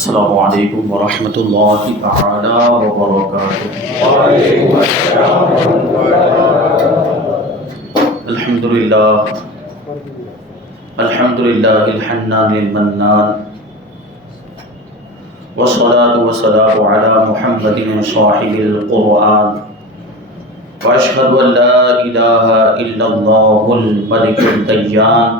السلام علیکم ورحمۃ اللہ تعالی وبرکاتہ۔ الحمد للہ الحنان المنان، والصلاة والسلام علی محمد صاحب القرآن، واشهد ان لا الہ الا اللہ الملک الدیان،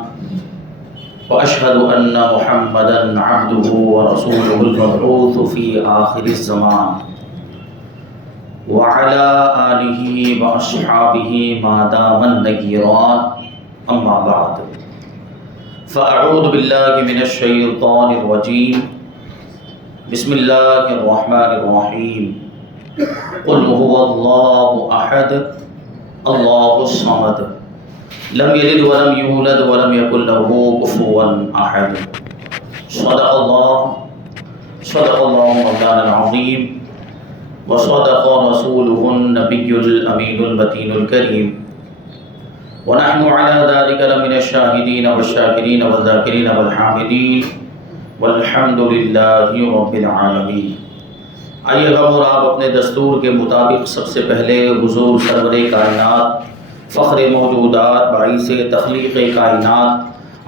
واشهد ان محمدا عبده ورسوله المبعوث في آخر الزمان، وعلى آله واصحابه ما دام النيران، اما بعد، فاعوذ بالله من الشیطان الرجیم، بسم اللہ الرحمن الرحیم، قل هو اللہ احد اللہ الصمد، لم یلد ولم یولد ولم یکن له کفوا احد۔ صدق اللہ مولانا العظیم، وصدق رسولہ النبی الامین المتین الکریم، ونحن على ذلك لمن الشاہدین والشاکرین والذاکرین والحامدین، والحمد للہ رب العالمین۔ آئیے ہم اور آپ اپنے دستور کے مطابق سب سے پہلے حضور سرور کائنات، فخر موجودات، باعث تخلیق کائنات،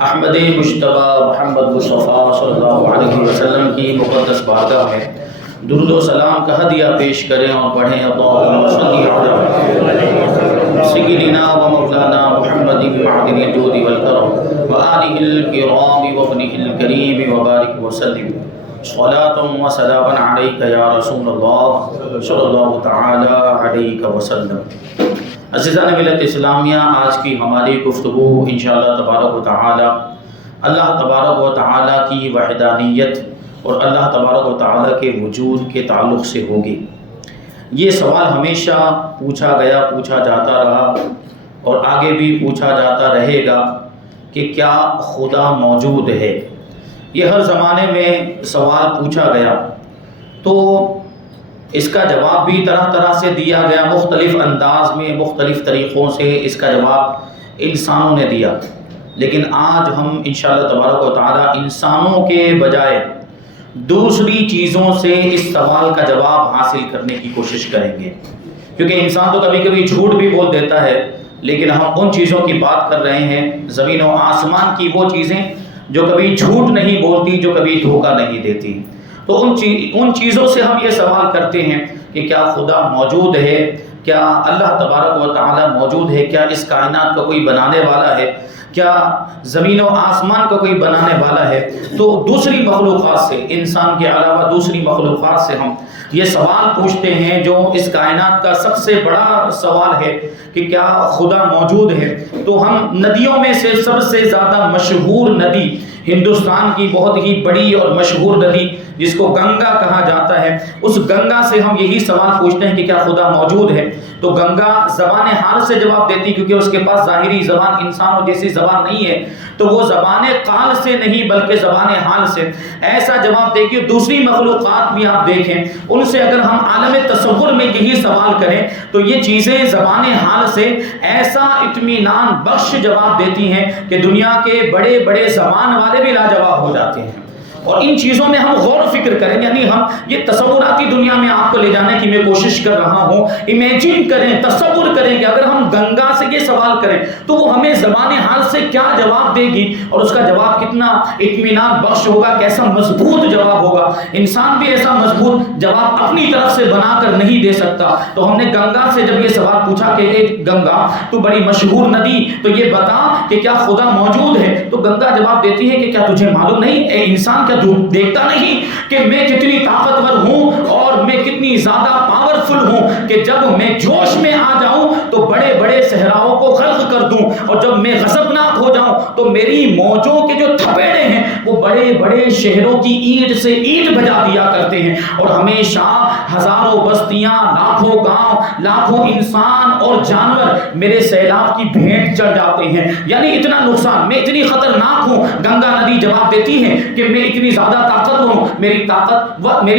احمد مجتبی محمد مصطفیٰ صلی اللہ علیہ وسلم کی مقدس بارگاہ میں درود و سلام کا ہدیہ پیش کریں اور پڑھیں اللہم صلی علی سیدنا و مولانا محمد معدن الجود والکرم وآلہ الکرام وابنہ الکریم وبارک وسلم، صلاۃ و سلام علیک یا رسول اللہ صلی اللہ تعالی علیہ وسلم۔ عزیزان ملت اسلامیہ، آج کی ہماری گفتگو انشاءاللہ تبارک و تعالی اللہ تبارک و تعالی کی وحدانیت اور اللہ تبارک و تعالی کے وجود کے تعلق سے ہوگی۔ یہ سوال ہمیشہ پوچھا گیا، پوچھا جاتا رہا اور آگے بھی پوچھا جاتا رہے گا کہ کیا خدا موجود ہے؟ یہ ہر زمانے میں سوال پوچھا گیا، تو اس کا جواب بھی طرح طرح سے دیا گیا، مختلف انداز میں، مختلف طریقوں سے اس کا جواب انسانوں نے دیا۔ لیکن آج ہم انشاءاللہ تبارک و تعالی انسانوں کے بجائے دوسری چیزوں سے اس سوال کا جواب حاصل کرنے کی کوشش کریں گے، کیونکہ انسان تو کبھی کبھی جھوٹ بھی بول دیتا ہے، لیکن ہم ان چیزوں کی بات کر رہے ہیں، زمین و آسمان کی وہ چیزیں جو کبھی جھوٹ نہیں بولتی، جو کبھی دھوکہ نہیں دیتی۔ تو ان چیزوں سے ہم یہ سوال کرتے ہیں کہ کیا خدا موجود ہے؟ کیا اللہ تبارک و تعالی موجود ہے؟ کیا اس کائنات کا کوئی بنانے والا ہے؟ کیا زمین و آسمان کا کوئی بنانے والا ہے؟ تو دوسری مخلوقات سے، انسان کے علاوہ دوسری مخلوقات سے ہم یہ سوال پوچھتے ہیں جو اس کائنات کا سب سے بڑا سوال ہے کہ کیا خدا موجود ہے؟ تو ہم ندیوں میں سے سب سے زیادہ مشہور ندی، ہندوستان کی بہت ہی بڑی اور مشہور ندی جس کو گنگا کہا جاتا ہے، اس گنگا سے ہم یہی سوال پوچھتے ہیں کہ کیا خدا موجود ہے؟ تو گنگا زبان حال سے جواب دیتی، کیونکہ اس کے پاس ظاہری زبان انسانوں جیسی زبان نہیں ہے، تو وہ زبان قال سے نہیں بلکہ زبان حال سے ایسا جواب دے کہ دوسری مخلوقات بھی آپ دیکھیں، ان سے اگر ہم عالم تصور میں یہی سوال کریں تو یہ چیزیں زبان حال سے ایسا اطمینان بخش جواب دیتی ہیں کہ دنیا کے بڑے بڑے زبان والے بھی لاجواب ہو جاتے ہیں۔ اور ان چیزوں میں ہم غور و فکر کریں، یعنی ہم یہ تصوراتی دنیا میں آپ کو لے جانے کی میں کوشش کر رہا ہوں۔ امیجن کریں، تصور کریں کہ اگر ہم گنگا سے یہ سوال کریں تو وہ ہمیں زبان حال سے کیا جواب دے گی، اور اس کا جواب کتنا اطمینان بخش ہوگا، کیسا مضبوط جواب ہوگا۔ انسان بھی ایسا مضبوط جواب اپنی طرف سے بنا کر نہیں دے سکتا۔ تو ہم نے گنگا سے جب یہ سوال پوچھا کہ اے گنگا تو بڑی مشہور ندی، تو یہ بتا کہ کیا خدا موجود ہے؟ تو گنگا جواب دیتی ہے کہ کیا تجھے معلوم نہیں اے انسان، دیکھتا نہیں کہ میں کتنی طاقتور ہوں اور میں کتنی زیادہ پاورفل ہوں کہ جب میں جوش میں آ جاؤں تو بڑے بڑے صحراؤں کو غرق کر دوں، اور جب میں غضبناک ہو جاؤں تو میری موجوں کے جو تھپیڑے ہیں وہ بڑے بڑے شہروں کی اینٹ سے اینٹ بجا دیا کرتے ہیں، اور ہمیشہ ہزاروں بستیاں، لاکھوں گاؤں، لاکھوں انسان اور جانور میرے سیلاب کی بھینٹ چڑھ جاتے ہیں۔ یعنی اتنا نقصان، میں اتنی خطرناک ہوں۔ گنگا ندی جواب دیتی ہے کہ میں اتنی زیادہ طاقتور ہوں، میری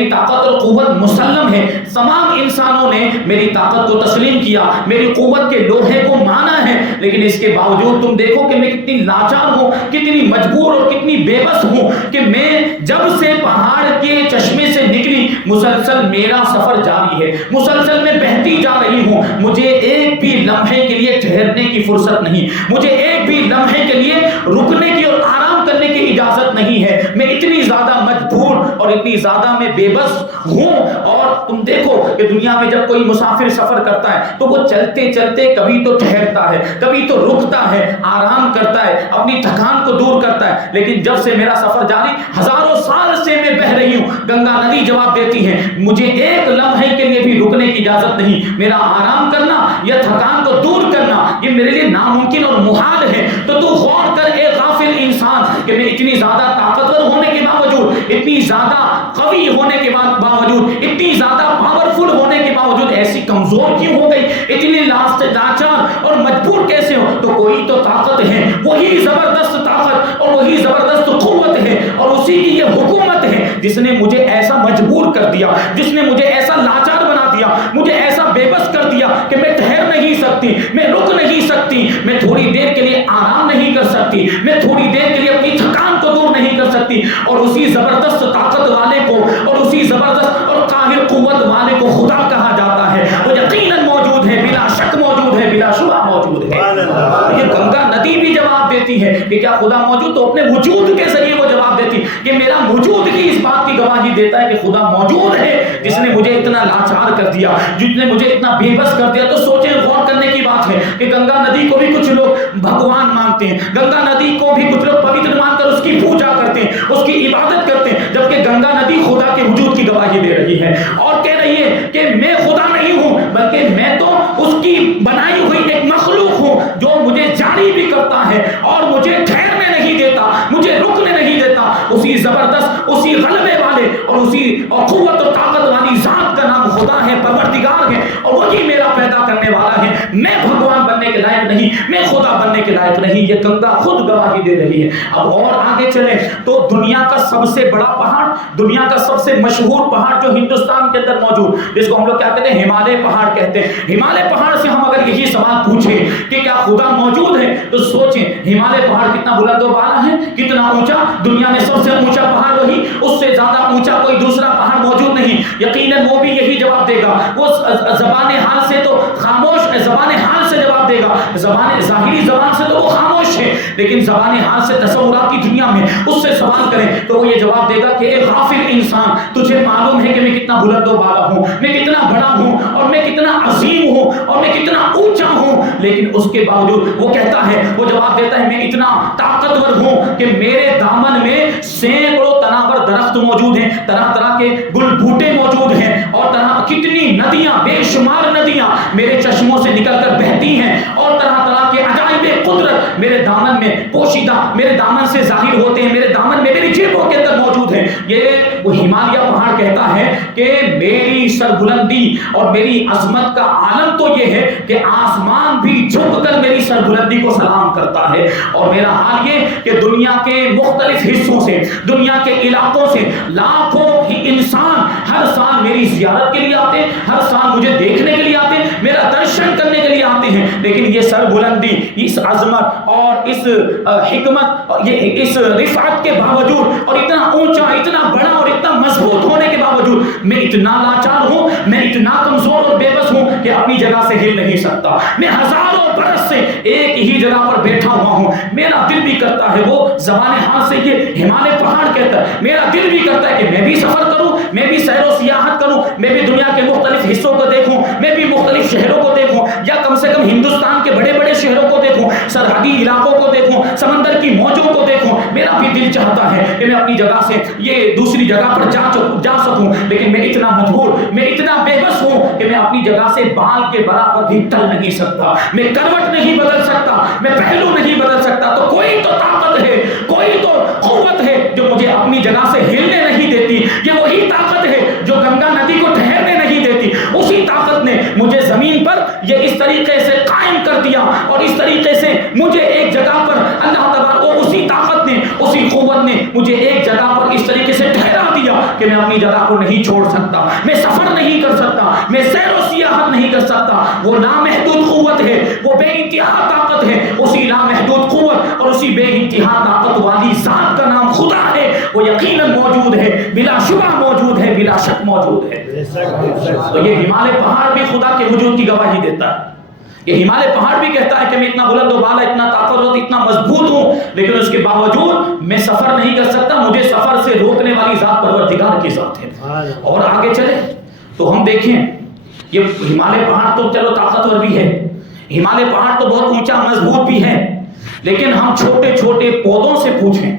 طاقت اور قوت مسلم ہے، تمام انسانوں نے میری طاقت کو تسلیم کیا، میری قوت کے لوہے کو مانا ہے، لیکن اس کے باوجود تم دیکھو کہ میں کتنی لاچار ہوں، کتنی مجبور اور کتنی بے بس ہوں کہ میں جب سے پہاڑ کے کے چشمے سے نکلی مسلسل میرا سفر جاری ہے، مسلسل میں بہتی جا رہی ہوں، مجھے ایک بھی لمحے کے لیے ٹھہرنے کی فرصت نہیں، مجھے ایک بھی لمحے کے لیے رکنے کی اور آرام کرنے کی اجازت نہیں ہے، میں اتنی زیادہ مجبور اور اتنی زیادہ میں بے بس ہوں۔ اور تم دیکھو کہ دنیا میں جب کوئی مسافر سفر کرتا ہے تو وہ چلتے چلتے کبھی تو ٹھہرتا ہے، کبھی تو رکتا ہے، آرام کرتا ہے، اپنی تھکان کو دور کرتا ہے، لیکن جب سے میرا سفر جاری ہزاروں سال سے میں بہ رہی ہوں، گنگا ندی جواب دیتی ہے مجھے ایک لمحے کے لیے بھی رکنے کی اجازت نہیں، میرا آرام کرنا یا تھکان کو دور کرنا یہ میرے لیے ناممکن اور محال ہے۔ تو تو غور کر اے غافل انسان کہ میں اتنی زیادہ طاقتور ہونے کے باوجود، اتنی زیادہ قوی ہونے کے باوجود، اتنی زیادہ پاورفل ہونے کے باوجود ایسی کمزور کیوں ہو گئی، اتنی لاچار اور مجبور کیسے ہو؟ تو کوئی تو طاقت ہے، وہی زبردست طاقت اور وہی زبردست قوت ہے اور اسی کی یہ حکومت ہے جس نے مجھے ایسا مجبور کر دیا، جس نے مجھے ایسا لاچار بنا دیا، مجھے ایسا بے بس کر دیا کہ میں ٹھہر نہیں سکتی، میں رک نہیں سکتی، میں تھوڑی دیر کے لیے آرام نہیں کر سکتی، میں تھوڑی دیر کے لیے اپنی تھکان کو دور نہیں کر سکتی۔ اور اسی زبردست طاقت والے کو اور اسی زبردست اور قاہر قوت والے کو خدا کہا جاتا ہے، وہ یقیناً موجود ہے، بلا شک موجود ہے، بلا شبہ موجود ہے۔ یہ گنگا ندی بھی جواب دیتی ہے کہ کیا خدا موجود؟ تو اپنے وجود کے ذریعے وہ جواب دیتی کہ میرا وجود ہی اس بات کی گواہی دیتا ہے کہ خدا موجود ہے جس نے مجھے اتنا لاچار کر دیا، جس نے مجھے اتنا بے بس کر دیا۔ تو سوچیں، غور کرنے کی بات ہے کہ گنگا ندی کو بھی کچھ لوگ بھگوان مانتے ہیں، گنگا ندی کو بھی کچھ لوگ پوتر مان کر اس کی پوجا کرتے ہیں، اس کی عبادت کرتے ہیں، جبکہ گنگا ندی خدا کے وجود کی گواہی دے رہی ہے اور کہہ رہی ہے کہ میں خدا نہیں ہوں بلکہ میں تو اس کی بنائی ہوئی ایک مخلوق ہوں جو مجھے جاری بھی کرتا ہے اور مجھے ٹھہرنے نہیں دیتا، مجھے رکنے نہیں دیتا۔ اسی زبردست، اسی غلبے والے اور اسی قوت اور طاقت والی ذات کا نام خدا ہے، پروردگار ہے، اور وہی میرا پیدا کرنے والا ہے۔ میں بھگوان بننے کے لائق نہیں، میں خدا بننے کے لائق نہیں، یہ گنگا خود گواہی دے رہی ہے۔ اب اور آگے چلیں تو دنیا کا سب سے بڑا پہاڑ، دنیا کا سب سے مشہور پہاڑ جو ہندوستان کے اندر موجود، جس کو ہم لوگ کیا کہتے ہیں؟ ہمالیہ پہاڑ کہتے ہیں۔ ہمالیہ پہاڑ سے ہم اگر یہی سوال پوچھیں کہ کیا خدا موجود ہے تو سوچیں ہمالیہ پہاڑ کتنا بلند و بالا ہے، کتنا اونچا، دنیا میں سب سے اونچا پہاڑ وہی، اس سے زیادہ اونچا کوئی دوسرا پہاڑ موجود نہیں۔ یقیناً وہ بھی یہی جواب دے گا، وہ زبان حال سے تو خاموش، زبان حال سے جواب دے گا، زبان ظاہری زبان سے تو وہ خاموش ہے، لیکن زبان حال سے تصورات کی دنیا میں اس سے سوال کریں تو وہ یہ جواب دے گا کہ اے غافل انسان، تجھے معلوم ہے کہ میں کتنا بلند و بالا ہوں، میں کتنا بڑا ہوں اور میں کتنا عظیم ہوں اور میں کتنا اونچا ہوں، لیکن اس کے باوجود وہ کہتا ہے، وہ جواب دیتا ہے میں اتنا طاقتور ہوں کہ میرے دامن میں سینکڑوں تناور درخت موجود ہیں، طرح طرح کے گل بوٹے موجود ہیں اور طرح کتنی ندیاں، بے شمار ندیاں میرے چشموں سے نکل کر بہتی ہیں اور طرح طرح کے عجائب قدرت میرے دامن میں پوشیدہ، میرے دامن سے ظاہر ہوتے ہیں، میرے دامن میں، میری جیبوں کے اندر موجود ہیں۔ یہ وہ ہمالیہ پہاڑ کہتا ہے کہ میری سربلندی اور میری عظمت کا عالم تو یہ ہے کہ آسمان بھی جھک کر میری سربلندی کو سلام کرتا ہے، اور میرا حال یہ کہ دنیا کے مختلف حصوں سے، دنیا کے علاقوں سے لاکھوں ہی انسان ہر سال میری زیارت کے لیے آتے ہیں، ہر سال مجھے دیکھنے کے لیے آتے ہیں، میرا درشن کرنے کے لیے آتے ہیں، لیکن یہ سربلندی، اس عظمت اور اس حکمت، یہ اس رفعت کے باوجود اور اتنا اونچا، اتنا بڑا اور اتنا مضبوط ہونے کے باوجود میں اتنا لاچار ہوں، میں اتنا کمزور اور بے بس ہوں کہ اپنی جگہ سے ہل نہیں سکتا، میں ہزاروں برس سے ایک ہی جگہ پر بیٹھا ہوا ہوں۔ میرا دل بھی کرتا ہے، وہ زبان حال سے یہ ہمالیہ پہاڑ کہتا ہے، میرا دل بھی کرتا ہے کہ میں بھی سفر کروں، میں بھی سیر و سیاحت کروں، میں بھی دنیا کے مختلف حصوں کو دیکھوں، میں بھی مختلف شہروں کو دیکھوں، یا کم سے کم ہندوستان کے بڑے بڑے شہروں کو دیکھوں، سرحدی علاقوں کو دیکھوں، سمندر کی موجوں کو دیکھوں۔ میرا بھی دل چاہتا ہے کہ میں اپنی جگہ سے یہ دوسری جگہ پر جا سکوں، لیکن میں اتنا مجبور، میں اتنا بے بس ہوں کہ میں اپنی جگہ سے بال کے برابر بھی ٹل نہیں سکتا، میں کروٹ نہیں بدل سکتا، میں پہلو نہیں بدل سکتا۔ تو کوئی تو طاقت ہے، کوئی تو قوت ہے جو مجھے اپنی جگہ سے ہلنے نہیں دیتی، یہ وہی طاقت ہے جو گنگا ندی کو ٹھہرنے نہیں دیتی، اسی طاقت نے مجھے زمین پر یہ اس طریقے سے قائم کر دیا اور اس طریقے سے مجھے ایک جگہ پر اللہ تبارک، اسی طاقت نے، اسی قوت نے مجھے ایک جگہ پر اس طریقے سے ٹھہرا دیا کہ میں اپنی جگہ کو نہیں چھوڑ سکتا، میں سفر نہیں کر سکتا، میں سیر و سیاحت نہیں کر سکتا۔ وہ لامحدود قوت ہے، وہ بے انتہا طاقت ہے، اسی لامحدود قوت اور اسی بے انتہا طاقت والی ذات کا نام خدا ہے، وہ یقیناً موجود ہے، بلا شبہ موجود موجود ہے. تو یہ ہمالیہ پہاڑ بھی خدا کے وجود کی گواہی دیتا ہے. یہ ہمالیہ پہاڑ بھی کہتا ہے کہ میں اتنا بلند و بالا، اتنا طاقتور، اتنا مضبوط ہوں، لیکن اس کے باوجود میں سفر نہیں کر سکتا. مجھے سفر سے روکنے والی ذات پروردگار کی ذات ہے. اور آگے چلے تو ہم دیکھیں یہ ہمالیہ پہاڑ تو چلو طاقتور بھی ہے، ہمالیہ پہاڑ تو بہت اونچا مضبوط بھی ہے، لیکن ہم چھوٹے چھوٹے پودوں سے پوچھیں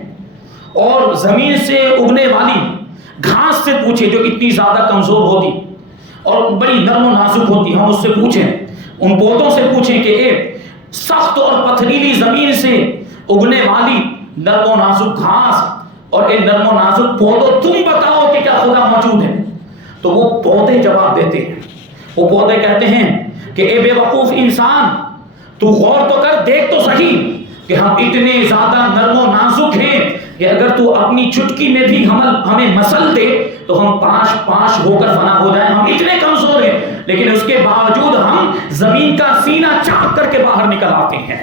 اور زمین سے اگنے والی گھاس سے پوچھیں جو اتنی زیادہ کمزور ہوتی اور بڑی نرم و نازک ہوتی، ہم اس سے پوچھیں، ان پودوں سے پوچھیں کہ ایک سخت اور پتھریلی زمین سے اگنے والی نرم و نازک گھاس اور ایک نرم و نازک پودوں تم بتاؤ کہ کیا خدا موجود ہے؟ تو وہ پودے جواب دیتے ہیں. وہ پودے کہتے ہیں کہ اے بے وقوف انسان، تو غور تو کر، دیکھ تو صحیح کہ ہم اتنے زیادہ نرم و نازک ہیں کہ اگر تو اپنی چٹکی میں بھی ہمیں مسل دے تو ہم پاش پاش ہو کر فنا ہو جائیں. ہم اتنے کمزور ہیں، لیکن اس کے باوجود ہم زمین کا سینہ چاک کر کے باہر نکل آتے ہیں.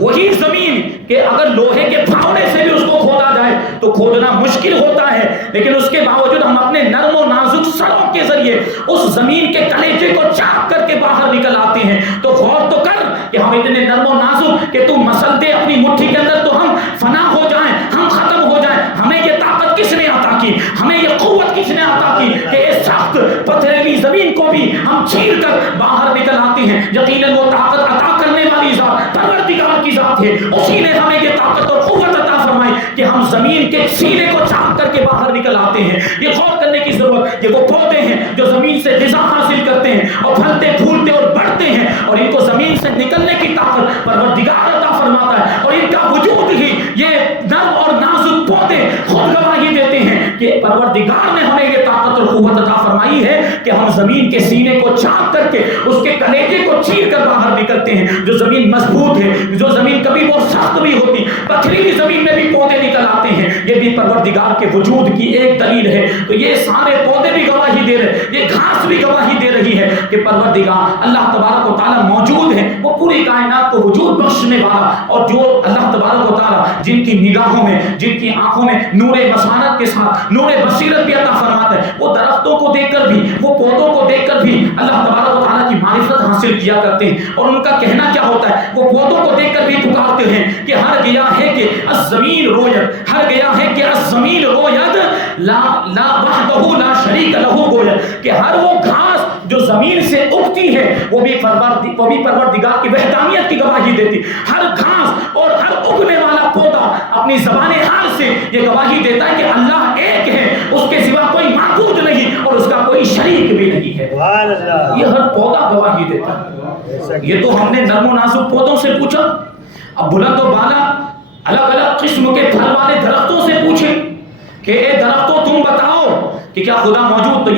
وہی زمین کہ اگر لوہے کے پھاوڑے سے بھی اس کو کھودا جائے تو کھودنا مشکل ہوتا ہے، لیکن اس کے باوجود ہم اپنے نرم و نازک سروں کے ذریعے اس زمین کے کلیجے کو چاک کر کے باہر نکل آتے ہیں. تو غور تو کر کہ ہم اتنے نرم و نازک کہ تو مسل دے اپنی مٹھی کے اندر تو ہم فنا ہو جائیں، ہم ختم ہو جائیں. ہمیں یہ طاقت کس نے عطا کی؟ ہمیں یہ قوت کس نے عطا کی کہ اس سخت پتھریلی زمین کو بھی ہم چیر کر باہر نکل آتے ہیں؟ یقیناً وہ طاقت عطا کرنے والی ذات پروردگار کی ذات ہے. اسی نے ہمیں یہ طاقت اور قوت عطا فرمائی کہ ہم زمین کے سینے کو چاک کر کے باہر نکل آتے ہیں. یہ غور کرنے کی ضرورت. یہ وہ پودے ہیں جو زمین سے غذا حاصل کرتے ہیں اور پھلتے پھولتے اور بڑھتے ہیں، اور ان کو زمین سے نکلنے کی طاقت پروردگار عطا فرماتا ہے. اور ان کا وجود ہی یہ نرم اور نازک پودے خود گواہی دیتے ہیں کہ پروردگار نے ہمیں یہ طاقت اور قوت عطا فرمائی ہے کہ ہم زمین کے سینے کو چاک کر کے اس کے کلیجے کو چیر کر باہر نکلتے ہیں. جو زمین مضبوط ہے، جو زمین کبھی وہ سخت بھی ہوتی، پتھریلی زمین میں بھی پودے نکل آتے ہیں. یہ بھی پروردگار کے وجود کی ایک دلیل ہے. تو یہ سارے پودے بھی گواہی دے رہے، یہ گھاس بھی گواہی دے رہی ہے کہ پروردگار اللہ تبارک و تعالی موجود ہے. وہ پوری کائنات کو وجود بخشنے والا، اور جو اللہ تبارک و تعالی جن کی نگاہوں میں، جن کی آنکھوں میں نور بصارت کے ساتھ نور بصیرت بھی عطا فرماتا ہے، وہ درختوں کو دیکھ کر بھی، وہ پودوں کو دیکھ کر بھی اللہ تبارک و تعالی کی معرفت حاصل کیا کرتے ہیں. اور ان کا کہنا کیا ہوتا ہے؟ وہ پودوں کو دیکھ کر بھی پکارتے ہیں کہ ہر گیا ہے کہ الزمین روید، ہر گیا ہے کہ الزمین روید لا وحدہ لا شریک لہ گوید، کہ ہر وہ گھاس جو زمین سے اگتی ہے وہ بھی پروردگار کی وحدانیت کی گواہی دیتی. ہر گھاس اور ہر اگنے والا پودا اپنی زبان حال سے یہ گواہی دیتا ہے کہ اللہ ایک ہے، اس کے سوا کوئی معبود نہیں اور اس کا کوئی شریک بھی نہیں ہے. یہ ہر پودا گواہی دیتا ہے. یہ تو ہم نے نرم و نازک پودوں سے پوچھا. اب بلند و بالا الگ الگ قسم کے پھل والے درختوں سے پوچھیں کہ اے درختوں تم بتاؤ کہ کیا خدا موجود؟ تو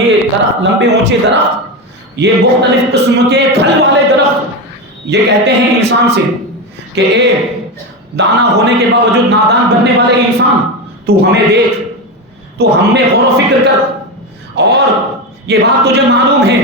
یہ درخت لمبے اونچے درخت، یہ مختلف قسم کے پھل والے درخت یہ کہتے ہیں انسان سے کہ اے دانا ہونے کے باوجود نادان بننے والے انسان، تو ہمیں دیکھ، تو ہم میں غور و فکر کر، اور یہ بات تجھے معلوم ہے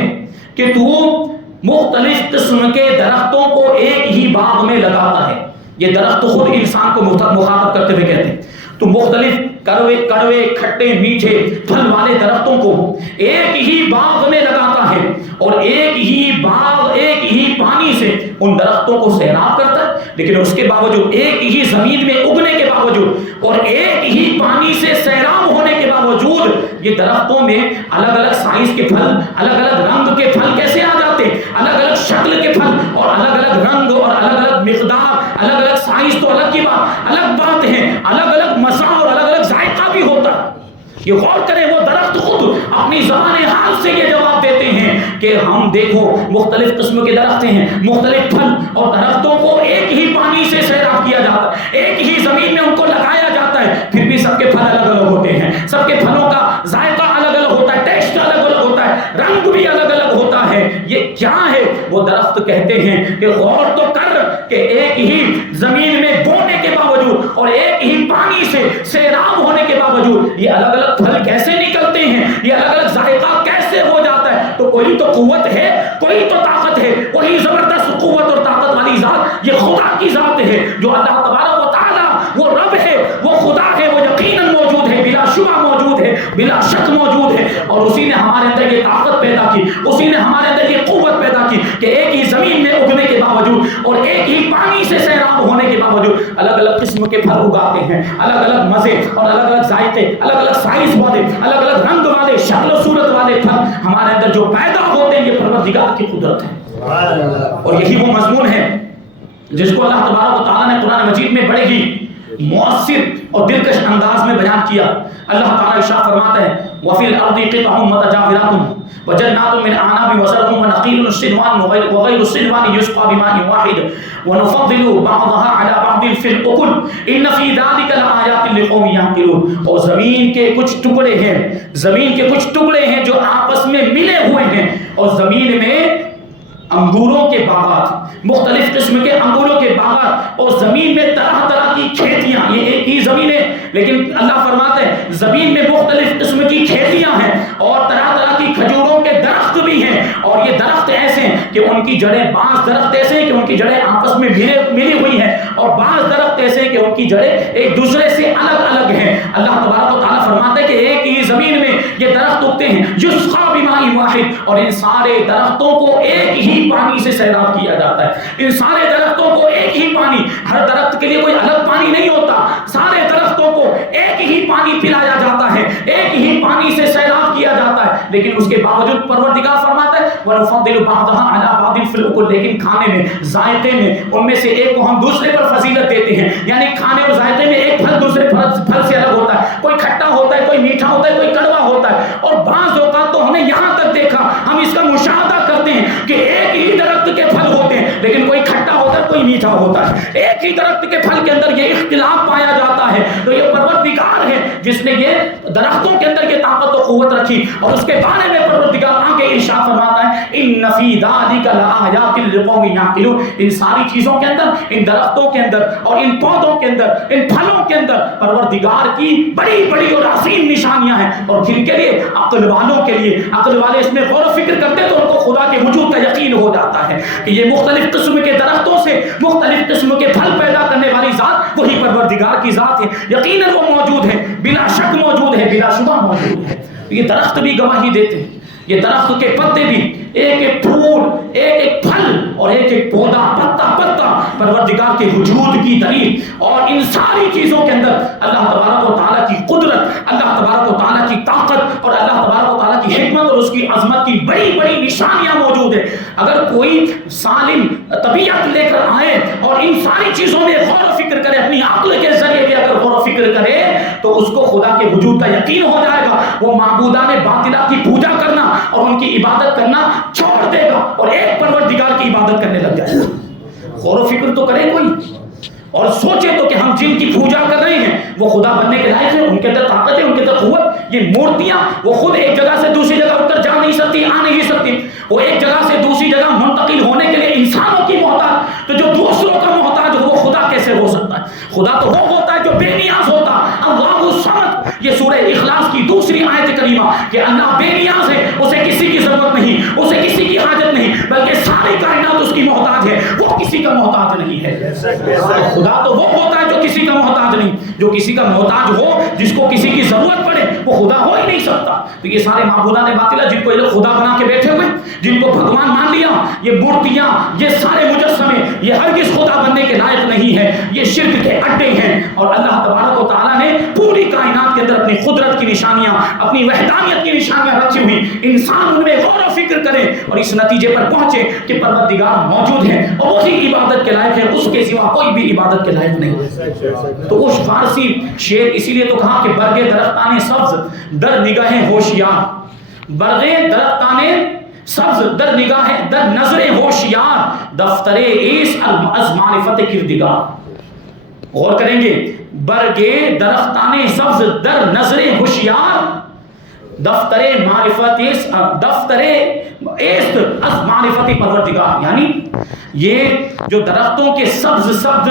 کہ تو مختلف قسم کے درختوں کو ایک ہی باغ میں لگاتا ہے. یہ درخت خود انسان کو مخاطب کرتے ہوئے کہتے ہیں تو مختلف کڑوے کھٹے میٹھے پھل والے درختوں کو ایک ہی باغ میں لگاتا ہے، اور ایک ہی باغ ایک ہی پانی سے ان درختوں کو سیراب کرتا ہے. لیکن اس کے باوجود ایک ہی زمین میں اگنے کے باوجود اور ایک ہی پانی سے سیراب ہونے کے باوجود یہ درختوں میں الگ الگ سائز کے پھل، الگ الگ رنگ کے پھل کیسے آ جاتے؟ الگ الگ شکل کے پھل اور الگ الگ رنگ اور الگ الگ مقدار، الگ الگ سائز تو الگ کی الگ بات ہے، الگ الگ مزہ اور الگ الگ ذائقہ بھی ہوتا ہے. یہ غور کریں، وہ درخت خود اپنی زبان حال سے یہ جواب دیتے ہیں کہ ہم دیکھو مختلف قسم کے درخت ہیں، مختلف پھل، اور درختوں کو ایک ہی پانی سے سیراب کیا جاتا ہے، ایک ہی زمین میں ان کو لگایا جاتا ہے، پھر بھی سب کے پھل الگ الگ ہوتے ہیں، سب کے پھلوں کا ذائقہ الگ الگ ہوتا ہے، ٹیسٹ الگ الگ ہوتا ہے، رنگ بھی الگ الگ ہوتا ہے. یہ کیا ہے؟ وہ درخت کہتے ہیں کہ غور تو کر کہ ایک ہی زمین میں بونے کے باوجود اور ایک ہی پانی سے سیراب ہونے کے باوجود یہ الگ الگ پھل کیسے نکلتے ہیں، یہ الگ الگ ذائقہ کیسے ہو جاتا ہے؟ تو کوئی تو قوت ہے، کوئی تو طاقت ہے. وہی زبردست قوت اور طاقت والی ذات یہ خدا کی ذات ہے، جو اللہ تبارک و تعالی وہ رب ہے، وہ خدا ہے، وہ یقیناً موجود ہے، بلا شبہ موجود ہے. بلا شک موجود ہے، اور اسی نے ہمارے اندر یہ طاقت پیدا کی، اسی نے ہمارے اندر یہ قوت پیدا کی کہ ایک ہی زمین میں اگنے کے باوجود اور ایک ہی پانی سے سیراب ہونے کے باوجود الگ الگ قسم کے پھل اگاتے ہیں، الگ الگ مزے اور الگ الگ ذائقے، الگ الگ سائز والے، الگ الگ رنگ والے، شکل و صورت والے پھل ہمارے اندر جو پیدا ہوتے ہیں، یہ پروردگار کی قدرت ہے۔ اور یہی وہ مضمون ہے جس کو اللہ تبارک و تعالیٰ نے قرآن مجید میں بڑے ہی مؤثر اور دلکش انداز میں بیان کیا۔ اللہ تعالیٰ ارشاد فرماتا ہے وَفِي الْأَرْضِ قِطَعٌ مُتَجَاوِرَاتٌ وَجَنَّاتٌ مِّنْ أَعْنَابٍ وَزَرْعٌ وَنَخِيلٌ صِنْوَانٌ وَغَيْرُ الصِّنْوَانِ يُسْقَىٰ بِمَاءٍ وَاحِدٍ وَنُفَضِّلُ بَعْضَهَا عَلَىٰ بَعْضٍ فِي الْأُكُلِ إِنَّ فِي ذَٰلِكَ لَآيَاتٍ لِقَوْمٍ يَعْقِلُونَ۔ اور زمین کے کچھ ٹکڑے ہیں، زمین کے کچھ ٹکڑے ہیں جو آپس میں ملے ہوئے ہیں، اور زمین میں انگوروں کے باغات، مختلف قسم کے انگوروں کے باغات، اور زمین میں طرح طرح کی کھیتیاں، یہ ایک ہی زمین ہے لیکن اللہ فرماتے ہیں زمین میں مختلف قسم کی کھیتیاں ہیں اور طرح طرح کی کھجوروں کے درخت بھی ہیں، اور یہ درخت ایسے ہیں کہ ان کی جڑیں، بعض درخت ایسے ہیں کہ ان کی جڑیں آپس میں ملی ہوئی ہیں، اور بعض درخت ایسے ہیں کہ ان کی جڑیں ایک دوسرے سے الگ الگ ہیں۔ اللہ تبارک و تعالیٰ فرماتے ہیں کہ ایک ہی زمین میں یہ درخت اگتے ہیں، یسقیٰ بماء واحد، اور ان سارے درختوں کو ایک ہی پانی سے سیراب کیا جاتا ہے۔ ان سارے درختوں کو ایک ہی پانی، ہر درخت کے لیے کوئی الگ پانی نہیں ہوتا، سارے درختوں کو ایک ہی پانی پلایا جاتا ہے، ایک ہی پانی سے سیراب کیا جاتا ہے، لیکن اس کے باوجود پروردگار فرماتا ہے وَنُفَضِّلُ بَعْضَهَا عَلَىٰ بَعْضٍ فِي الْأُكُلِ، لیکن کھانے میں، ذائقے میں ان میں سے ایک کو ہم دوسرے پر فضیلت دیتے ہیں، یعنی کھانے اور ذائقے میں ایک پھل دوسرے پھل سے الگ ہوتا ہے، کوئی کھٹا ہوتا ہے، کوئی میٹھا ہوتا ہے، کوئی کڑوا ہوتا ہے، اور بعض اوقات تو ہم نے یہاں تک دیکھا، ہم اس کا مشاہدہ کرتے ہیں کہ ایک ہی درخت کے پھل ہوتے ہیں لیکن کوئی کھٹا ہوتا ہے، کوئی میٹھا ہوتا ہے، ایک ہی درخت کے پھل کے اندر یہ اختلاف پایا جاتا ہے۔ تو یہ پروردگار ہے جس نے یہ درختوں کے اندر یہ طاقت و قوت رکھی، اور اس کے بارے میں پروردگار آگے ارشاد فرماتا ہے ان فی ذلک لآیات لقوم یعقلون، ان ساری چیزوں کے اندر، ان درختوں کے اندر اور ان پودوں کے اندر، ان پھلوں کے اندر پروردگار کی بڑی بڑی اور عظیم نشانیاں ہیں، اور جن کے لیے عقل والوں کے لیے، عقل والے اس میں غور و فکر کرتے تو ان کو خدا کے وجود کا یقین ہو جاتا ہے کہ یہ مختلف قسم کے درختوں سے مختلف قسم کے پھل پیدا کرنے والی ذات وہی پروردگار کی ذات ہے، یقیناً وہ موجود ہے، بلا شک موجود ہے، بلا شبہ موجود ہے۔ یہ درخت بھی گواہی دیتے ہیں، یہ درخت کے پتے بھی، ایک ایک پھول، ایک ایک پھل اور ایک ایک پودا، پتا پتا پروردگار کے وجود کی دلیل، اور ان ساری چیزوں کے اندر اللہ تبارک و تعالیٰ کی قدرت، اللہ تبارک و تعالیٰ کی طاقت اور اللہ تبارک و تعالیٰ کی حکمت اور اس کی عظمت کی بڑی بڑی نشانیاں موجود ہیں۔ اگر کوئی سالم طبیعت لے کر آئے اور ان ساری چیزوں میں غور و فکر کرے، اپنی عقل کے ذریعے بھی اگر غور و فکر کرے تو اس کو خدا کے وجود کا یقین ہو جائے گا، وہ معبودان باطلہ کی پوجا کرنا اور ان کی عبادت کرنا چھوڑ دے گا اور ایک پروردگار کی عبادت کرنے لگ جائے گا۔ غور و فکر تو کرے کوئی اور سوچے تو کہ ہم جن کی پوجا کر رہے ہیں وہ خدا بننے کے لائق ہیں، ان کے اندر طاقت ہے، ان کے اندر قوت، یہ مورتیاں وہ خود ایک جگہ سے دوسری جگہ اٹھ کر جا نہیں سکتی، آ نہیں سکتی، وہ ایک جگہ سے دوسری جگہ منتقل ہونے کے لیے انسانوں کی محتاج، تو جو دوسروں کا محتاج ہو وہ خدا کیسے ہو سکتا ہے؟ خدا تو وہ ہوتا ہے جو بے نیاز ہوتا، اللہ الصمد۔ یہ سورہ اخلاص کی دوسری آیت کریمہ کہ اللہ بے نیاز ہے، اسے کسی کی ضرورت نہیں، اسے کسی کی حاجت نہیں، بلکہ ساری کائنات اس کی محتاج ہے، وہ کسی کا محتاج نہیں ہے۔ خدا تو وہ ہوتا ہے جو کسی کا محتاج نہیں، جو کسی کا محتاج ہو، جس کو کسی کی ضرورت پڑے، وہ خدا ہو ہی نہیں سکتا۔ تو یہ سارے معبودان باطلہ جن کو یہ لوگ خدا بنا کے بیٹھے ہوئے، جن کو بھگوان مان لیا، یہ مورتیاں، یہ سارے مجسمے، یہ ہرگز خدا بننے کے لائق نہیں ہے، یہ شرک کے اڈے ہیں۔ اور اللہ تبارک و تعالیٰ نے پوری کائنات کے اندر اپنی قدرت کی نشانیاں، اپنی وحدانیت کی نشانیاں رکھی ہوئی، انسان ان میں غور و فکر کرے اور اس نتیجے پر پہنچے کہ پروردگار موجود ہے اور وہی عبادت کے لائق ہے، اس کے سوا کوئی بھی عبادت کے لائق نہیں۔ تو اس فارسی شعر اسی لیے تو کہا کہ برگے درختان سبز در نگاہ ہوشیار، برگے درختان سبز در نگاہ در نظر ہوشیار، دفتر ایس از معرفت کردگار۔ غور کریں گے، برگے درختان سبز در نظر ہوشیار، دفتر معرفت دفتر ایست از معرفت پروردگار، یعنی یہ جو درختوں کے سبز سبز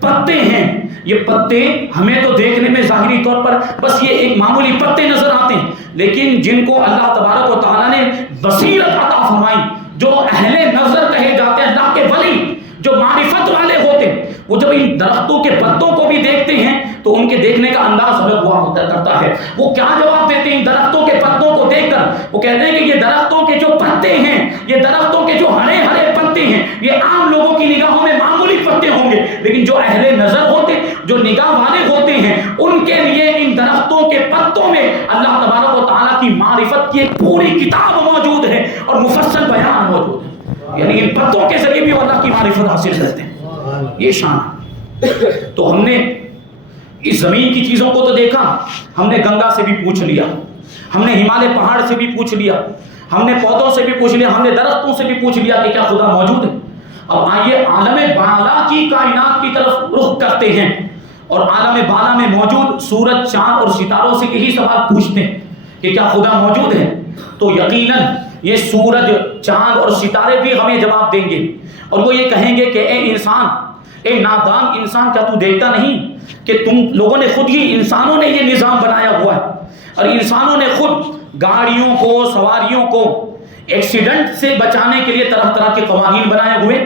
پتے ہیں، یہ پتے ہمیں تو دیکھنے میں ظاہری طور پر بس یہ ایک معمولی پتے نظر آتے ہیں، لیکن جن کو اللہ تبارک و تعالیٰ نے بصیرت عطا فرمائی، جو اہل نظر کہے جاتے ہیں، اللہ کے ولی جو معرفت والے ہوتے ہیں، وہ جب ان درختوں کے پتوں کو بھی دیکھتے ہیں تو ان کے دیکھنے کا انداز الگ ہوا کرتا ہے. وہ کیا جواب دیتے ہیں ان درختوں کے پتوں کو دیکھ کر؟ وہ کہتے ہیں کہ یہ درختوں کے جو پتے ہیں، یہ درختوں کے جو ہرے ہرے پتے ہیں، یہ عام لوگوں کی نگاہوں میں معمولی پتے ہوں گے، لیکن جو اہل نظر ہوتے، جو نگاہ والے ہوتے ہیں، ان کے لیے ان درختوں کے پتوں میں اللہ تبارک و تعالیٰ کی معرفت کی ایک پوری کتاب موجود ہے اور مفصل بیان موجود ہے. یعنی ان پتوں کے ذریعے بھی اللہ کی معرفت حاصل کرتے ہیں. یہ شان. تو ہم نے اس زمین کی چیزوں کو تو دیکھا، ہم نے گنگا سے بھی پوچھ لیا، ہم نے ہمالیہ پہاڑ سے بھی پوچھ لیا، ہم نے پودوں سے بھی پوچھ لیا، ہم نے درختوں سے بھی پوچھ لیا کہ کیا خدا موجود ہے. اب آئیے عالم بالا کی کائنات کی طرف رخ کرتے ہیں اور عالم بالا میں موجود سورج، چاند اور ستاروں سے یہی سوال پوچھتے ہیں کہ کیا خدا موجود ہے. تو یقیناً یہ سورج، چاند اور ستارے بھی ہمیں جواب دیں گے اور وہ یہ کہیں گے کہ اے انسان، اے نادان انسان، کیا تو دیکھتا نہیں کہ تم لوگوں نے خود ہی، انسانوں نے یہ نظام بنایا ہوا ہے اور انسانوں نے خود گاڑیوں کو، سواریوں کو ایکسیڈنٹ سے بچانے کے لیے طرح طرح کے قوانین بنائے ہوئے،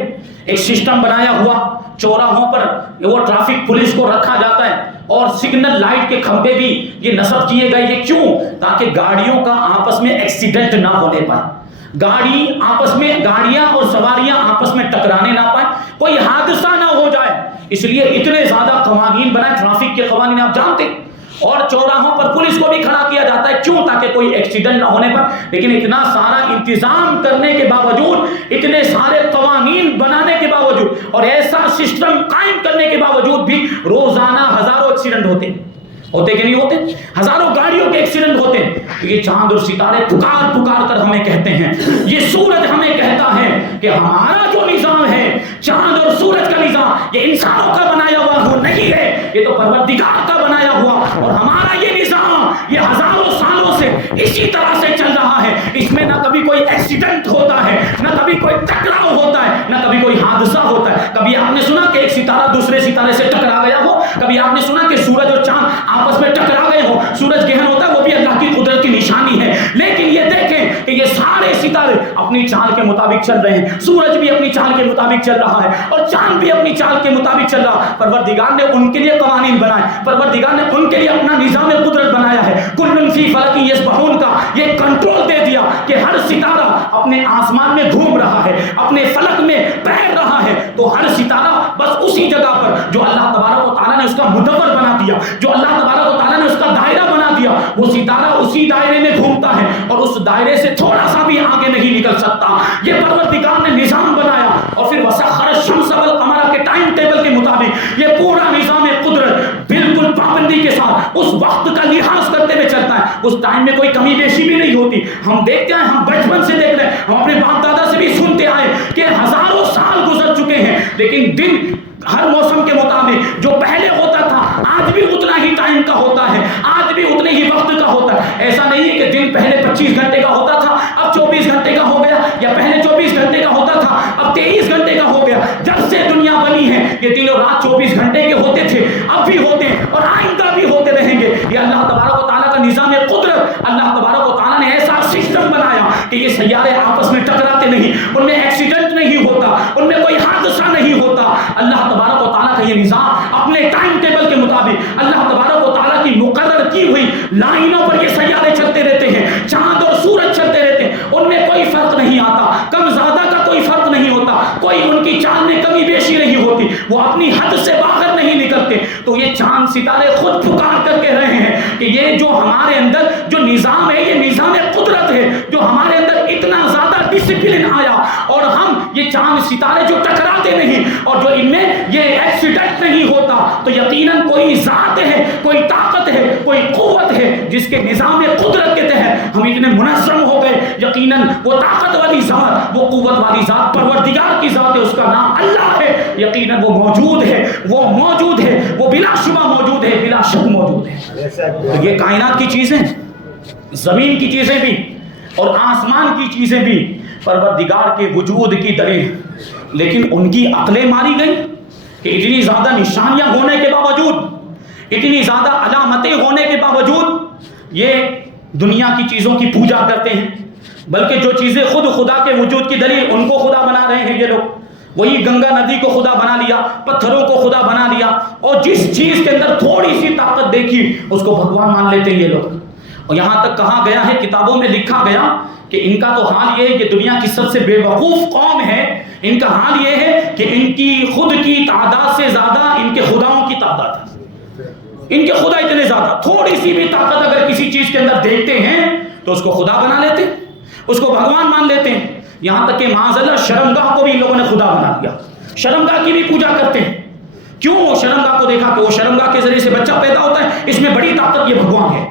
ایک سسٹم بنایا ہوا. چوراہوں پر وہ ٹریفک پولیس کو رکھا جاتا ہے اور سگنل لائٹ کے کھمبے بھی یہ نصب کیے گئے. یہ کیوں؟ تاکہ گاڑیوں کا آپس میں ایکسیڈنٹ نہ ہونے پائے، گاڑی آپس میں، گاڑیاں اور سواریاں آپس میں ٹکرانے نہ پائیں، کوئی حادثہ نہ ہو جائے. اس لیے اتنے زیادہ قوانین بنائے، ٹریفک کے قوانین آپ جانتے ہیں، اور چوراہوں پر پولیس کو بھی کھڑا کیا جاتا ہے. کیوں؟ تاکہ کوئی ایکسیڈنٹ نہ ہونے پر. لیکن اتنا سارا انتظام کرنے کے باوجود، اتنے سارے قوانین بنانے کے باوجود اور ایسا سسٹم قائم کرنے کے باوجود بھی روزانہ ہزاروں ایکسیڈنٹ ہوتے ہیں. ہوتے کہ نہیں ہوتے؟ ہزاروں گاڑیوں کے ایکسیڈنٹ ہوتے ہیں. یہ چاند اور ستارے پکار پکار کر ہمیں کہتے ہیں، یہ سورج ہمیں کہتا ہے کہ ہمارا جو نظام ہے، چاند اور سورج کا نظام، یہ انسانوں کا بنایا ہوا وہ نہیں ہے، یہ تو پروردگار کا بنایا ہوا. اور ہمارا یہ نظام یہ ہزاروں سالوں سے اسی طرح سے چل رہا ہے. اس میں نہ کبھی کوئی ایکسیڈنٹ ہوتا ہے، نہ کبھی کوئی ٹکراؤ ہوتا ہے، نہ کبھی کوئی حادثہ ہوتا ہے. کبھی آپ نے سنا کہ ایک ستارہ دوسرے ستارے سے ٹکرا گیا ہو؟ کبھی آپ نے سنا کہ سورج اور چاند آپس میں ٹکرا گئے ہو؟ سورج گہن ہوتا ہے، وہ بھی اللہ کی قدرت کی نشانی ہے. لیکن یہ دیکھیں کہ یہ سارے ستارے اپنی چال کے مطابق چل رہے ہیں. سورج بھی اپنی چال کے مطابق چل رہا ہے اور چاند بھی اپنی چال کے مطابق چل رہا ہے. پروردگار نے ان کے لیے قوانین بنائے، پروردگار نے ان کے لیے اپنا نظام قدرت بنایا ہے. کل فی فلک یسبحون کا یہ کنٹرول دے دیا کہ ہر ستارہ اپنے آسمان میں گھوم رہا ہے، اپنے فلک میں تیر رہا ہے. تو ہر ستارہ بس اسی جگہ پر جو اللہ تبارک و تعالیٰ نے اس کا مدور بنا دیا، جو اللہ تبارک و تعالیٰ نے اس کا دائرہ بنا دیا، وہ ستارہ اسی دائرے میں گھومتا ہے اور اس دائرے سے تھوڑا سا بھی آگے نہیں نکل سکتا. یہ پروردگار نے نظام بنایا اور پھر وسخر الشمس والقمر کے ٹائم ٹیبل کے مطابق یہ پورا نظام قدرت بالکل پابندی کے ساتھ اس وقت کا لحاظ کرتے ہوئے چلتا ہے. اس ٹائم میں کوئی کمی بیشی بھی نہیں ہوتی. ہم دیکھتے ہیں، ہم بچپن سے دیکھ رہے ہیں، ہم اپنے باپ دادا سے بھی سنتے آئے کہ ہزاروں سال گزر چکے ہیں، لیکن دن ہر موسم کے مطابق جو پہلے ہوتا تھا آج بھی اتنا ہی ٹائم کا ہوتا ہے، آج بھی اتنے ہی وقت کا ہوتا ہے. ایسا نہیں ہے کہ دن پہلے 25 گھنٹے کا ہوتا تھا اب 24 گھنٹے کا ہو گیا، یا پہلے 24 گھنٹے کا ہوتا تھا اب 23 گھنٹے کا ہو گیا. جب سے دنیا بنی ہے یہ دن اور رات 24 گھنٹے کے ہوتے تھے، اب بھی ہوتے ہیں اور آئندہ بھی ہوتے رہیں گے. یہ اللہ تبارک و تعالیٰ کا نظام قدرت. اللہ تبارک و تعالیٰ نے ایسا سسٹم بنایا کہ یہ سیارے آپس میں ٹکراتے نہیں، ان میں ایکسیڈنٹ نہیں ہوتا، ان میں کوئی حادثہ نہیں ہوتا. اللہ تبارک و تعالیٰ کا یہ نظام اپنے ٹائم ٹیبل کے مطابق اللہ تبارک و تعالیٰ کی مقرر کی ہوئی لائنوں پر یہ سیارے چلتے رہتے ہیں، چاند اور سورج چلتے رہتے ہیں. ان میں کوئی فرق نہیں آتا، کم زیادہ کا کوئی فرق نہیں ہوتا، کوئی ان کی چال میں کمی بیشی نہیں ہوتی، وہ اپنی حد سے باہر نہیں نکلتے. تو یہ چاند ستارے خود پکار کر کہہ رہے ہیں کہ یہ جو ہمارے اندر جو نظام ہے یہ نظام قدرت ہے، جو ہمارے اندر اتنا زیادہ ڈسپلن آیا اور ہم یہ چاند ستارے جو ٹکراتے نہیں اور جو ان میں یہ ایکسیڈنٹ نہیں ہوتا، تو یقیناً کوئی ذات ہے، کوئی طاقت ہے، کوئی قوت ہے جس کے نظام قدرت کے تحت ہم اتنے منظم ہو گئے. یقیناً وہ طاقت والی ذات، وہ قوت والی ذات پروردگار کی ذات ہے، اس کا نام اللہ ہے. یقیناً وہ موجود ہے، وہ موجود ہے، وہ بلا شبہ موجود ہے، بلا شک موجود ہے. تو یہ کائنات کی چیزیں، زمین کی چیزیں بھی اور آسمان کی چیزیں بھی پروردگار کے وجود کی دلیل، لیکن ان کی عقلیں ماری گئی کہ اتنی زیادہ نشانیاں ہونے کے باوجود، اتنی زیادہ علامتیں ہونے کے باوجود یہ دنیا کی چیزوں کی پوجا کرتے ہیں. بلکہ جو چیزیں خود خدا کے وجود کی دلیل ان کو خدا بنا رہے ہیں یہ لوگ. وہی گنگا ندی کو خدا بنا لیا، پتھروں کو خدا بنا لیا، اور جس چیز کے اندر تھوڑی سی طاقت دیکھی اس کو بھگوان مان لیتے ہیں یہ لوگ۔ اور یہاں تک کہا گیا ہے، کتابوں میں لکھا گیا کہ ان کا تو حال یہ ہے کہ دنیا کی سب سے بے وقوف قوم ہے، ان کا حال یہ ہے کہ ان کی خود کی تعداد سے زیادہ ان کے خداؤں کی تعداد ہے۔ ان کے خدا اتنے زیادہ، تھوڑی سی بھی طاقت اگر کسی چیز کے اندر دیکھتے ہیں تو اس کو خدا بنا لیتے ہیں، اس کو بھگوان مان لیتے ہیں۔ یہاں تک کہ معاذ اللہ شرمگاہ کو بھی ان لوگوں نے خدا بنا دیا، شرمگاہ کی بھی پوجا کرتے ہیں۔ کیوں؟ وہ شرمگاہ کو دیکھا کہ وہ شرمگاہ کے ذریعے سے بچہ پیدا ہوتا ہے، اس میں بڑی طاقت یہ بھگوان ہے۔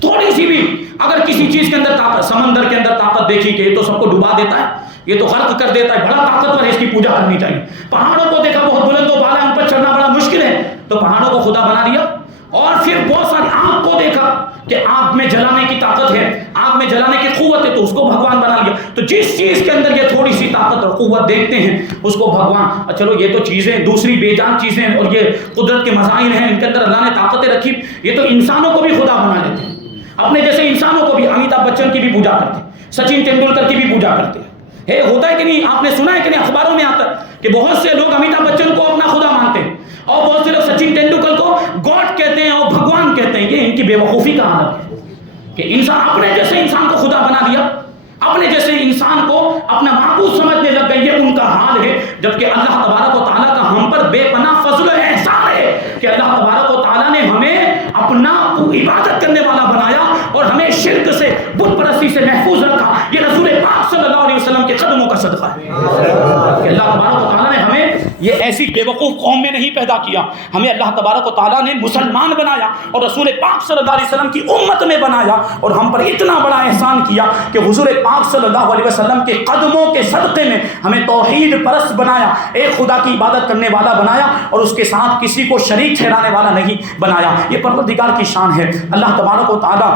تھوڑی سی بھی اگر کسی چیز کے اندر طاقت، سمندر کے اندر طاقت دیکھی کہ یہ تو سب کو ڈبا دیتا ہے، یہ تو غرق کر دیتا ہے، بڑا طاقتور ہے، اس کی پوجا کرنی چاہیے۔ پہاڑوں کو دیکھا بہت بلند و بالا، ان پر چڑھنا بڑا مشکل ہے، تو پہاڑوں کو خدا بنا دیا۔ اور پھر بہت ساری آگ کو دیکھا کہ آگ میں جلانے کی طاقت ہے، آگ میں جلانے کی قوت ہے، تو اس کو بھگوان بنا لیا۔ تو جس چیز کے اندر یہ تھوڑی سی طاقت اور قوت دیکھتے ہیں اس کو بھگوان، چلو یہ تو چیزیں دوسری بے جان چیزیں اور یہ قدرت کے مظاہر ہیں، ان کے اندر اللہ نے طاقتیں رکھی، یہ تو انسانوں کو بھی خدا بنا لیتے ہیں۔ اپنے جیسے انسانوں کو بھی، امیتابھ بچن کی بھی پوجا کرتے ہیں، سچن تینڈولکر کی بھی پوجا کرتے ہیں۔ ہوتا ہے کہ نہیں؟ آپ نے سنا ہے کہ نہیں؟ اخباروں میں آتا ہے کہ بہت سے لوگ امیتابھ بچن کو اپنا خدا مانتے ہیں، اور بہت سے لوگ سچن تینڈولکر کو گاڈ کہتے ہیں اور بھگوان کہتے ہیں۔ یہ ان کی بے وقوفی کا حالت ہے کہ انسان اپنے جیسے انسان کو خدا بنا لیا، اپنے جیسے انسان کو اپنا معبود سمجھنے لگ گئے۔ یہ ان کا حال ہے، جبکہ اللہ تبارک و تعالیٰ کا ہم پر بے پناہ فضل و احسان ہے کہ اللہ تبارک و تعالیٰ نے ہمیں اپنا عبادت کرنے والا بنایا اور ہمیں شرک سے، بت پرستی سے محفوظ رکھا۔ یہ رسول پاک صلی اللہ علیہ وسلم کے قدموں کا صدقہ ہے کہ اللہ تبارک و تعالیٰ نے ہمیں یہ ایسی بے وقوف قوم میں نہیں پیدا کیا، ہمیں اللہ تبارک و تعالیٰ نے مسلمان بنایا اور رسول پاک صلی اللہ علیہ وسلم کی امت میں بنایا، اور ہم پر اتنا بڑا احسان کیا کہ حضور پاک صلی اللہ علیہ وسلم کے قدموں کے صدقے میں ہمیں توحید پرست بنایا، ایک خدا کی عبادت کرنے والا بنایا، اور اس کے ساتھ کسی کو شریک ٹھہرانے والا نہیں بنایا۔ یہ پروردگار کی شان ہے۔ اللہ تبارک و تعالیٰ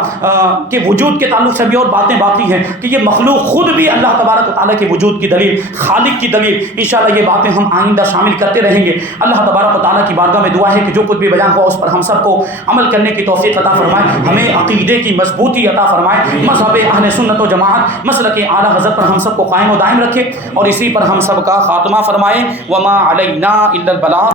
کے وجود کے تعلق سے بھی اور باتیں باقی ہیں کہ یہ مخلوق خود بھی اللہ تبارک و تعالیٰ کے وجود کی دلیل، خالق کی دلیل، انشاءاللہ یہ باتیں ہم آئندہ شامل کرتے رہیں گے۔ اللہ تبارک و تعالیٰ کی بارگاہ میں دعا ہے کہ جو کچھ بھی بیان ہوا اس پر ہم سب کو عمل کرنے کی توفیق عطا فرمائے، ہمیں عقیدے کی مضبوطی عطا فرمائے، مذہب اہل سنت و جماعت مسلک اعلیٰ حضرت پر ہم سب کو قائم و دائم رکھے، اور اسی پر ہم سب کا خاتمہ فرمائے۔ وما علینا الا البلاغ۔